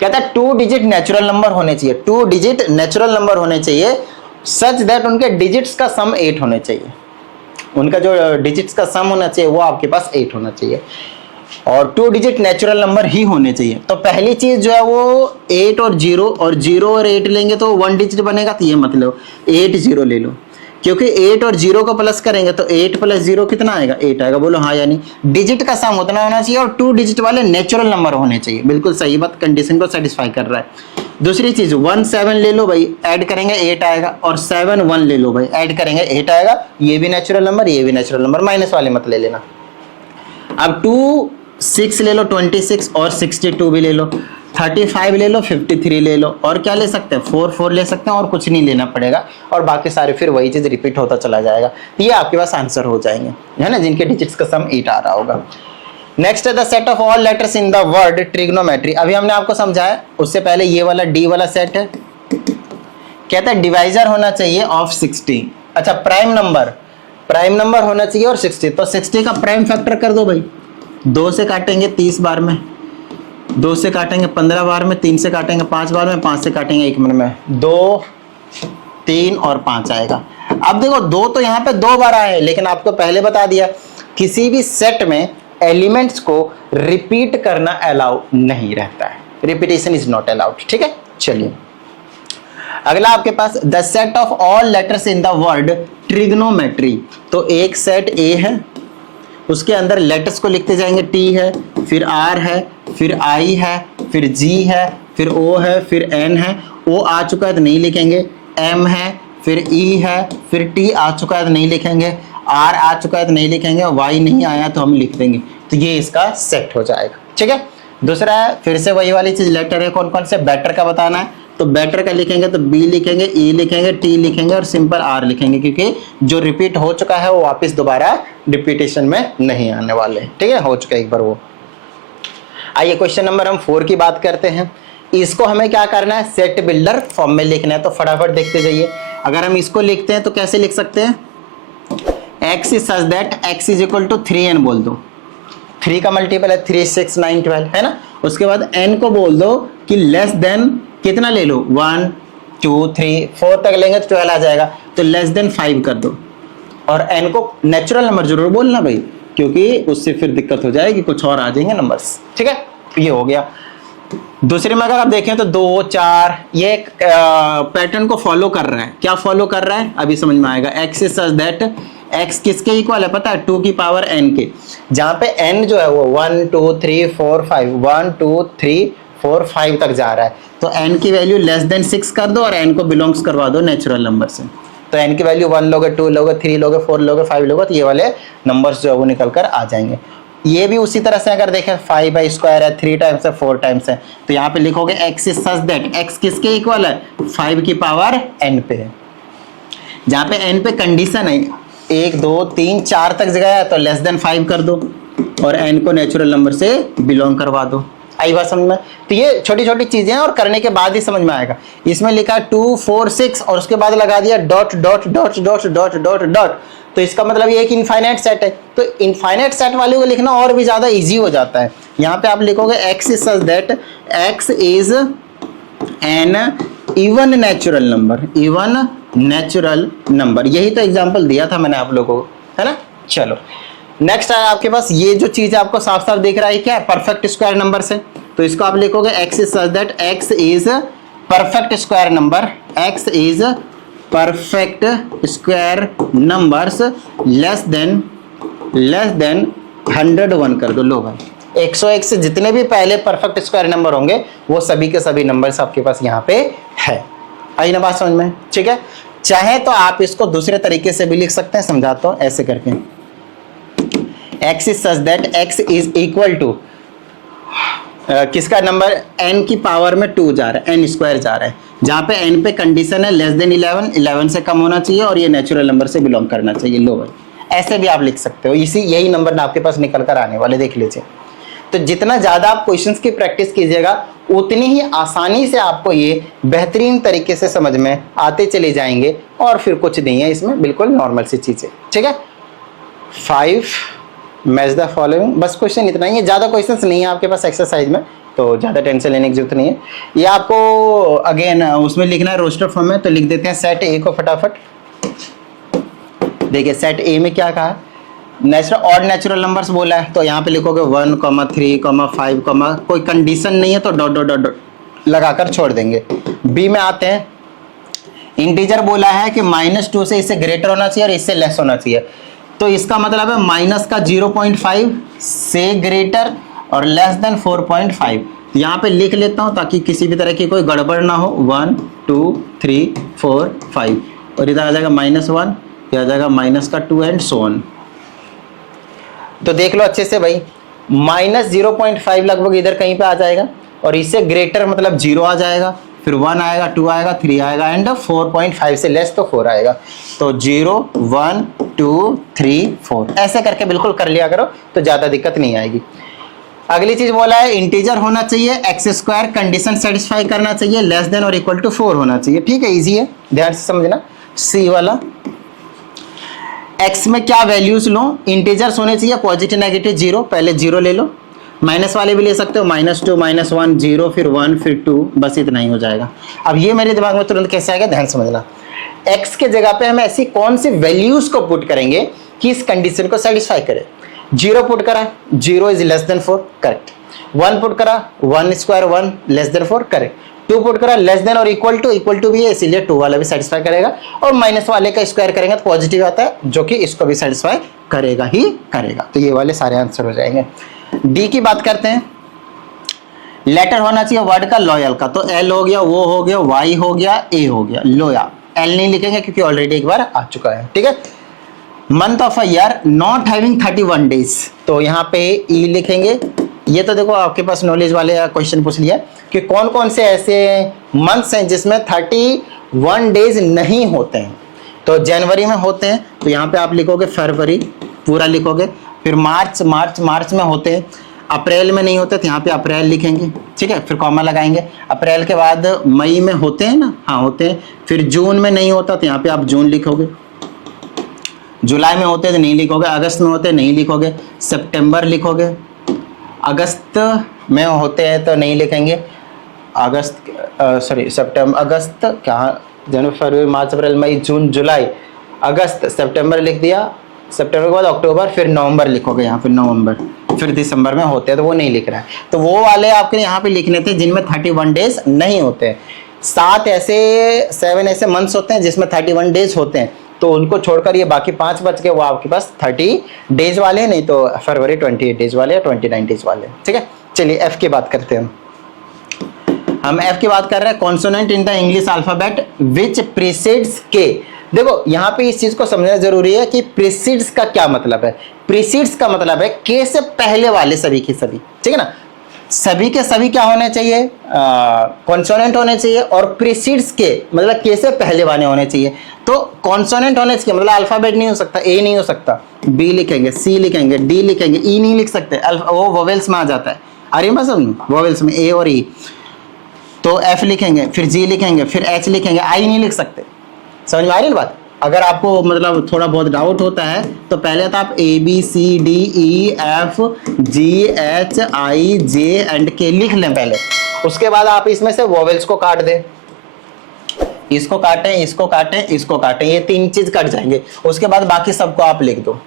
कहता है 2 डिजिट नेचुरल नंबर होने चाहिए, 2 डिजिट नेचुरल नंबर होने चाहिए सच दैट उनके डिजिट्स का सम 8 होने चाहिए, उनका जो डिजिट्स का सम होना चाहिए वो आपके पास 8 होना चाहिए, और 2 डिजिट नेचुरल नंबर ही होने चाहिए। तो पहली चीज जो है वो 8 और 0, और 0 और 8 लेंगे तो 1 डिजिट बनेगा, तो ये मतलब 8 0 ले लो, क्योंकि 8 और 0 को प्लस करेंगे तो 8 + 0 कितना आएगा, 8 आएगा। बोलो हाँ, यानी डिजिट का सम उतना होना चाहिए और 2 डिजिट वाले नेचुरल नंबर होने चाहिए। बिल्कुल सही बात, कंडीशन को सेटिस्फाई कर रहा है। दूसरी चीज 1 7 ले लो भाई, ऐड करेंगे 8 आएगा, और 7 1 ले लो भाई, ऐड करेंगे 8 आएगा। ये भी नेचुरल नंबर, ये भी नेचुरल नंबर, माइनस वाले मत ले लेना। अब 2 6 ले लो, 26, और 62 भी ले लो, 35 ले लो, 53 ले लो, और क्या ले सकते हैं, 4 4 ले सकते हैं, और कुछ नहीं लेना पड़ेगा, और बाकी सारे फिर वही चीज रिपीट होता चला जाएगा। ये आपके पास आंसर हो जाएंगे, है ना, जिनके डिजिट्स का सम 8 आ रहा होगा। नेक्स्ट है the set of all letters in the word trigonometry. अभी हमने आपको समझाया, उससे पहले ये वाला डी वाला सेट है, कहता है डिवाइजर होना चाहिए ऑफ 60। अच्छा, प्राइम नंबर होना चाहिए और 60, तो 60 का प्राइम फैक्टर कर दो भाई। 2 से काटेंगे 30 बार में, 2 से काटेंगे 15 बार में, 3 से काटेंगे 5 बार में, 5 से काटेंगे 1 मिनट में। 2 3 और 5 आएगा। अब देखो 2 तो यहाँ पे 2 बार आए, लेकिन आपको पहले बता दिया किसी भी सेट में एलिमेंट्स को रिपीट करना अलाउ नहीं रहता है, रिपीटेशन इज नॉट अलाउड। ठीक है, चलिए अगला आपके पास the set of all letters in the word trigonometry. तो एक सेट ए है, उसके अंदर लेटर्स को लिखते जाएंगे, टी है, फिर आर है, फिर आई है, फिर जी है, फिर ओ है, फिर एन है। ओ आ चुका है तो नहीं लिखेंगे, एम है, फिर ई है, फिर टी आ चुका है तो नहीं लिखेंगे, आर आ चुका है तो नहीं लिखेंगे, वाई नहीं आया तो हम लिख देंगे। तो ये इसका सेट हो जाएगा। ठीक है, दूसरा है फिर से वही वाली चीज, लेटर है कौन कौन से, बेटर का बताना है। तो बेटर का लिखेंगे तो बी लिखेंगे, ई लिखेंगे, टी लिखेंगे और सिंपल आर लिखेंगे, क्योंकि जो रिपीट हो चुका है वो वापस दोबारा रिपीटेशन में नहीं आने वाले। ठीक है, हो चुका है एक बार वो। आइए क्वेश्चन नंबर हम 4 की बात करते हैं। इसको हमें क्या करना है, सेट बिल्डर फॉर्म में लिखना है। तो फटाफट देखते जाइए। अगर हम इसको लिखते हैं तो कैसे लिख सकते हैं, x is such that x is equal to 3n बोल दो। 3 का मल्टीपल है 3, 6, 9, 12 है ना। उसके बाद n को बोल दो कि लेस देन कितना ले लो, 1, 2, 3, 4 तक लेंगे तो 12 आ जाएगा, तो लेस देन 5 कर दो। और n को नेचुरल नंबर जरूर बोलना भाई, क्योंकि उससे फिर दिक्कत हो जाएगी, कुछ और आ जाएंगे नंबर्स। ठीक है, ये हो गया। दूसरे में अगर आप देखें तो 2, 4 ये पैटर्न को फॉलो कर रहा है। क्या फॉलो कर रहा है अभी समझ में आएगा। x is such that x किसके इक्वल है पता है, 2 की पावर n के, जहां पे n जो है वो 1, 2, 3, 4, 5, 1, 2, 3, 4, 5 तक जा रहा है। तो n की वैल्यू लेस देन 6 कर दो और n को बिलोंग्स करवा दो नेचुरल नंबर से। तो n की वैल्यू 1 लोगे, 2 लोगे, 3 लोगे, 4 लोगे, 5 लोगे, तो ये वाले नंबर्स जो है वो निकल कर आ जाएंगे। ये भी उसी तरह से अगर देखें 5 है, स्क्वायर है, 3 टाइम्स है, 4 टाइम्स है, तो यहाँ पे लिखोगे x is such that x किसके इक्वल है, 5 की पावर n पे है। जहाँ पे n पे कंडीशन है 1, 2, 3, 4 तक जगह है तो लेस देन 5 कर दो और n को नेचुरल नंबर से बिलोंग करवा दो। आई बात समझ में। तो ये छोटी छोटी चीजें हैं और करने के बाद ही समझ में आएगा। इसमें लिखा 2, 4, 6 और उसके बाद लगा दिया dot dot dot dot dot dot dot, तो इसका मतलब ये एक इनफाइनाइट सेट है। तो इनफाइनाइट सेट वाले को लिखना और भी ज्यादा इजी हो जाता है। यहाँ पे आप लिखोगे x is such that x is N even natural number, even natural number. यही तो एग्जांपल दिया था मैंने आप लोगों को, है ना। चलो नेक्स्ट है आपके पास ये जो चीज आपको साफ साफ दिख रहा है क्या है, परफेक्ट स्क्वायर नंबर से। तो इसको आप लिखोगे x is such that x is perfect square number, x is perfect square numbers less than 101 कर दो। लो भाई 101 से जितने भी पहले परफेक्ट स्क्वायर नंबर होंगे वो सभी के सभी नंबर्स आपके पास यहाँ पे है। आई ना बात समझ में। ठीक है, चाहे तो आप इसको दूसरे तरीके से भी लिख सकते हैं, समझाता हूं ऐसे करके। x is such that x is equal to किसका नंबर, n की पावर में 2 जा रहा है, n स्क्वायर जा रहा है, जहां पे n पे कंडीशन है लेस देन 11, 11 से कम होना चाहिए और ये नेचुरल नंबर से बिलोंग करना चाहिए। लो भाई ऐसे भी आप लिख सकते हो, यही नंबर आपके पास निकल कर आने वाले, देख लीजिए। तो जितना ज्यादा आप क्वेश्चंस की प्रैक्टिस कीजिएगा उतनी ही आसानी से आपको ये बेहतरीन तरीके से समझ में आते चले जाएंगे। और फिर कुछ नहीं है इसमें, बिल्कुल नॉर्मल सी चीज है। ठीक है, 5 मैच द फॉलोइंग, बस क्वेश्चन इतना ही है, ज्यादा क्वेश्चंस नहीं है आपके पास एक्सरसाइज में, तो ज्यादा टेंशन लेने की जरूरत नहीं है। ये आपको अगेन उसमें लिखना है रोस्टर फॉर्म में, तो लिख देते हैं सेट ए को फटाफट। देखिए सेट ए में क्या कहा, नेचुरल ऑड नेचुरल नंबर्स बोला है, तो यहाँ पे लिखोगे 1, 3, 5, कोई कंडीशन नहीं है तो डॉट डॉट डॉट लगाकर छोड़ देंगे। बी में आते हैं, इंटीजर बोला है कि -2 से इससे ग्रेटर होना चाहिए और इससे लेस होना चाहिए, तो इसका मतलब है माइनस का 0.5 से ग्रेटर और लेस देन 4.5। यहाँ पे लिख लेता हूँ ताकि किसी भी तरह की कोई गड़बड़ ना हो। 1, 2, 3, 4, 5 और इधर आ जाएगा -1, ये आ जाएगा -2 एंड सो ऑन। तो देख लो अच्छे से भाई, -0.5 लगभग इधर कहीं पे आ जाएगा और इससे ग्रेटर मतलब 0 आ जाएगा, फिर 1 आएगा, 2 आएगा, 3 आएगा एंड 4.5 से लेस तो 4 आएगा। तो 0, 1, 2, 3, 4 ऐसे करके बिल्कुल कर लिया करो तो ज्यादा दिक्कत नहीं आएगी। अगली चीज बोला है इंटीजर होना चाहिए, एक्स स्क्वायर कंडीशन सेटिस्फाई करना चाहिए, लेस देन और इक्वल टू 4 होना चाहिए। ठीक है, इजी है, ध्यान से समझना। सी वाला x में क्या वैल्यूज लो, इंटीजर्स होने चाहिए पॉजिटिव नेगेटिव 0, पहले 0 ले लो, माइनस वाले भी ले सकते हो, -2, -1, 0, फिर 1, फिर 2, बस इतना ही हो जाएगा। अब ये मेरे दिमाग में तुरंत कैसे आएगा, ध्यान समझना। x के जगह पे हम ऐसी कौन सी वैल्यूज को पुट करेंगे कि इस कंडीशन को सेटिस्फाई करे। 0 पुट करा, 0 is less then 4, correct. 1 put करा, 1 square 1 less than 4, correct. 2 put करा, लेस देन और इक्वल टू भी है, इसीलिए 2 वाला भी सेटिस्फाई करेगा, और माइनस वाले का स्क्वायर करेंगे तो पॉजिटिव आता है, जो कि इसको भी सेटिस्फाई करेगा ही करेगा। तो ये वाले सारे आंसर हो जाएंगे। डी की बात करते हैं। लेटर होना चाहिए वर्ड का लॉयल का, तो एल हो गया, वो हो गया, वाई हो गया, ए हो गया, लोया। एल नहीं लिखेंगे क्योंकि ऑलरेडी एक बार आ चुका है, ठीक है। Month of a year not having 31 days, तो यहाँ पे ई लिखेंगे। ये तो देखो आपके पास नॉलेज वाले क्वेश्चन पूछ लिया कि कौन कौन से ऐसे मंथ्स हैं जिसमें 31 डेज नहीं होते हैं। तो जनवरी में होते हैं, तो यहाँ पे आप लिखोगे फरवरी पूरा लिखोगे। फिर मार्च में होते हैं। अप्रैल में नहीं होते तो यहाँ पे अप्रैल लिखेंगे, ठीक है, फिर कॉमा लगाएंगे। अप्रैल के बाद मई में होते हैं ना, हाँ होते हैं। फिर जून में नहीं होता तो यहाँ पे आप जून लिखोगे। जुलाई में होते हैं तो नहीं लिखोगे। अगस्त में होते हैं नहीं लिखोगे। सितंबर लिखोगे। अगस्त में होते हैं तो नहीं लिखेंगे। सितंबर, अगस्त क्या, जनवरी फरवरी मार्च अप्रैल मई जून जुलाई अगस्त, सितंबर लिख दिया। सितंबर के बाद अक्टूबर, फिर नवंबर लिखोगे यहाँ, फिर नवंबर, फिर दिसंबर में होते हैं तो वो नहीं लिख रहा है। तो वो वाले आपके यहाँ पे लिखने थे जिनमें 31 डेज नहीं होते हैं। 7 ऐसे मंथ्स होते हैं जिसमें 31 डेज होते हैं, तो उनको छोड़कर ये बाकी 5 बच गए, वो आपके पास 30 डेज वाले, नहीं तो फरवरी 28 डेज वाले या 29 डेज वाले, ठीक है। चलिए एफ की बात करते हैं। हम एफ की बात कर रहे हैं, consonant in the English alphabet which precedes के। देखो यहाँ पे इस चीज को समझना जरूरी है कि प्रीसीड्स का क्या मतलब है। प्रीसीड्स का मतलब है के से पहले वाले सभी के सभी, ठीक है ना। सभी के सभी क्या होने चाहिए, कॉन्सोनेंट होने चाहिए, और प्रीसीड्स के मतलब के से पहले वाले होने चाहिए। तो कॉन्सोनेंट होने चाहिए मतलब अल्फाबेट नहीं हो सकता, ए नहीं हो सकता, बी लिखेंगे, सी लिखेंगे, डी लिखेंगे, ई नहीं लिख सकते, वो वोवेल्स में आ जाता है। अरे बस वोवेल्स में ए और ई। तो एफ लिखेंगे, फिर जी लिखेंगे, फिर एच लिखेंगे, आई नहीं लिख सकते। समझ में आ रही है बात। अगर आपको मतलब थोड़ा बहुत डाउट होता है तो पहले तो आप A B C D E F G H I J and K लिख लें पहले, उसके बाद आप इसमें से वोवेल्स को काट दें। इसको काटें, इसको काटें, इसको काटें, ये 3 चीज कट जाएंगे। उसके बाद बाकी सबको आप लिख दो,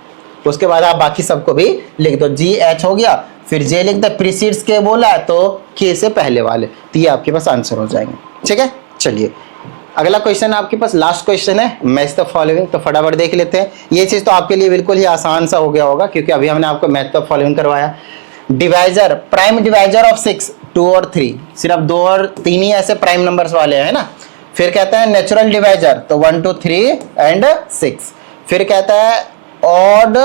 उसके बाद आप बाकी सबको भी लिख दो। जी एच हो गया, फिर जे लिख दो, प्रीसीड्स के बोला तो के से पहले वाले, तो ये आपके पास आंसर हो जाएंगे, ठीक है। चलिए अगला क्वेश्चन आपके पास लास्ट क्वेश्चन है, मैच द फॉलोइंग, तो फटाफट देख लेते हैं। ये चीज तो आपके लिए बिल्कुल ही आसान सा हो गया होगा क्योंकि अभी हमने आपको मैच द फॉलोइंग करवाया। डिवाइजर, प्राइम डिवाइजर ऑफ 6, 2 और 3, सिर्फ 2 और 3 ही ऐसे प्राइम नंबर्स वाले हैं ना। फिर कहता है नेचुरल डिवाइजर, तो 1 2 3 एंड 6। फिर कहता है odd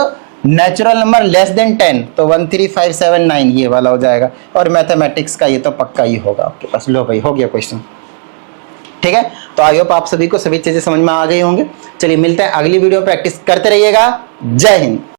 natural number less then 10, तो 1 3 5 7 9 ये वाला हो जाएगा। और मैथमेटिक्स का ये तो पक्का ही होगा आपके पास। लो भाई हो गया क्वेश्चन, ठीक है। तो आई होप आप सभी को सभी चीजें समझ में आ गई होंगे। चलिए मिलते हैं अगली वीडियो, प्रैक्टिस करते रहिएगा। जय हिंद।